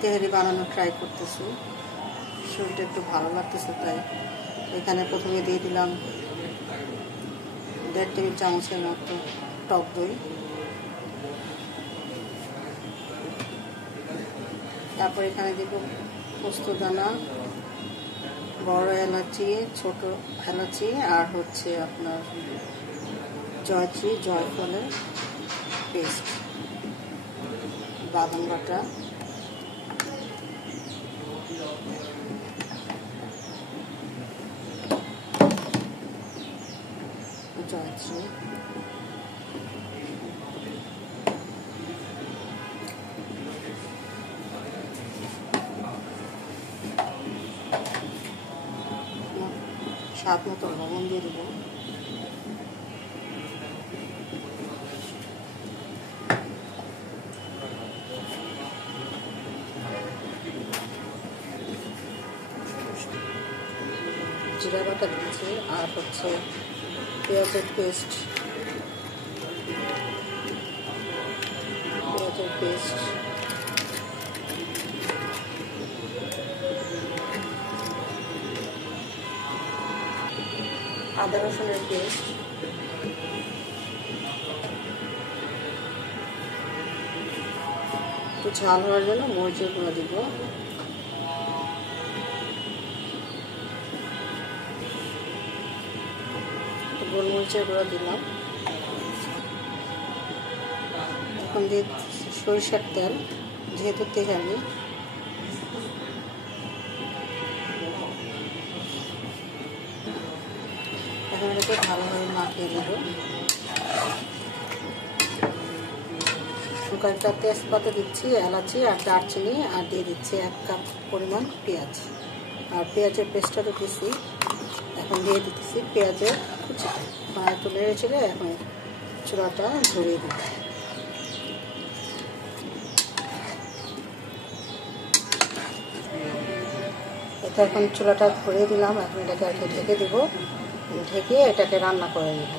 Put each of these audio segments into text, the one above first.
তেহারি বানানোর ট্রাই করতেছি। শরীরটা একটু ভালো লাগতেছে, তাই এখানে প্রথমে দিয়ে দিলাম 1.5 টেবিল চামচের মতো টক দই। তারপর এখানে দিব পোস্তদানা, বড় এলাচি, ছোট এলাচি, আর হচ্ছে আপনার জয়ত্রী, জয়ফলের পেস্ট, বাদাম বাটা, জয়ত্রী, স্বাদ মতো লবণ দিয়ে দেবো। জিরা বাটা দিচ্ছি, আর হচ্ছে পেঁয়াজের পেস্ট, আদা রসুনের পেস্ট, একটু ঝাল হওয়ার জন্য মরিচের গুঁড়ো দিব, গোলমরিচের গুঁড়ো দিলাম। এখন দিয়ে সরিষার তেল, যেহেতু তেহারি। এখন এটাকে ভালোভাবে মাখিয়ে দেব। কয়েকটা তেজপাতা দিচ্ছি, এলাচি আর দারচিনি, আর দিয়ে দিচ্ছি 1 কাপ পরিমাণ পেঁয়াজ, আর পেঁয়াজের পেস্টটা দিতেছি। এখন দিয়ে দিতেছি পেঁয়াজের কুচিটা, একটু নেড়ে চেড়ে এখন চুলাটা ধরিয়ে দিব। এটা এখন চুলাটা ধরিয়ে দিলাম। এখন এটাকে আর ঢেকে দিব, ঢেকে এটাকে রান্না করে নেব।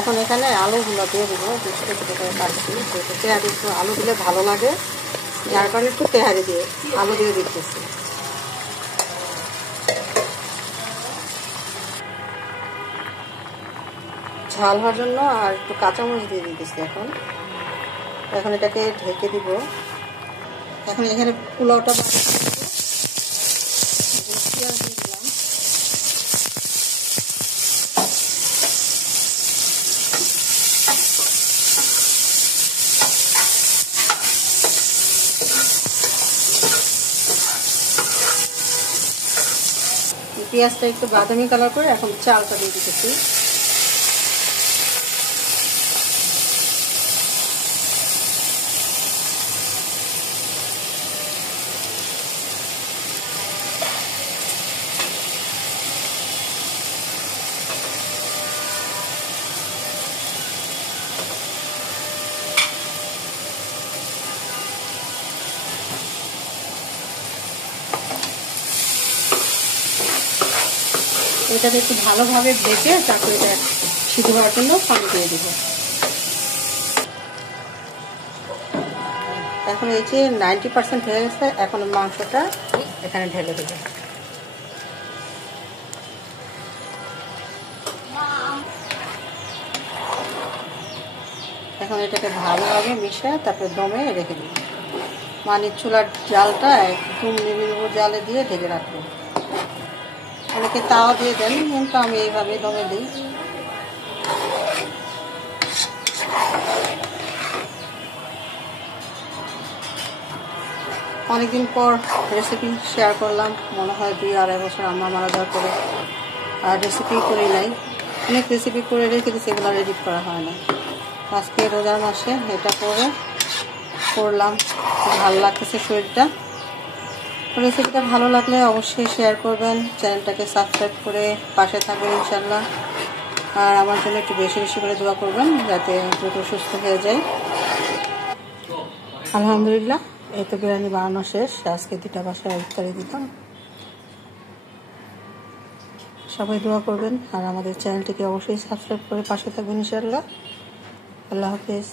এখন এখানে আলুগুলো দিয়ে দেবো, ছোটো ছোটো করে কাটছি। তেহারি একটু আলু দিলে ভালো লাগে, যার কারণে একটু তেহারি দিয়ে আলু দিয়ে দিতেছি। ঝাল হওয়ার জন্য আর একটু কাঁচামরিচ দিয়ে দিতেছি। এখন এটাকে ঢেকে দিব। এখন এখানে পোলাওটা পেঁয়াজ দিয়ে দিলাম, পেঁয়াজটা একটু বাদামি কালার করে এখন চালটা দিয়ে দিতেছি। এটাকে একটু ভালোভাবে ভেজে তারপরে এটা সিদ্ধ হওয়ার জন্য পানি দিয়ে দিব। এখন এই যে 90% হয়ে গেছে, এখন মাংসটা এখানে ঢেলে দেব। এখন এটাকে ভালোভাবে মিশিয়ে তারপরে দমে রেখে দেব। মানে চুলার জালটা একদম নিভিয়ে জালে দিয়ে ঢেকে রাখবো। অনেকে তাও দিয়ে দেন, কিন্তু আমি এইভাবে দমে দিই। অনেকদিন পর রেসিপি শেয়ার করলাম, মনে হয় 2-2.5 বছর আম্মা মারা যাওয়ার পরে আর রেসিপি করি নাই। অনেক রেসিপি করে রেখে দিচ্ছি, এগুলো এডিট করা হয় না। আজকে রোজার মাসে এটা করলাম, ভালো লাগতেছে শরীরটা। রেসিপিটা ভালো লাগলে অবশ্যই শেয়ার করবেন, চ্যানেলটাকে সাবস্ক্রাইব করে পাশে থাকবেন ইনশাল্লাহ। আর আমার জন্য একটু বেশি বেশি করে দোয়া করবেন যাতে দ্রুত সুস্থ হয়ে যায়। আলহামদুলিল্লাহ, এই তো বিরিয়ানি বানানো শেষ। আজকে 2টা বাসায় ইফতারি দিতাম। সবাই দোয়া করবেন আর আমাদের চ্যানেলটিকে অবশ্যই সাবস্ক্রাইব করে পাশে থাকবেন ইনশাআল্লাহ। আল্লাহ হাফেজ।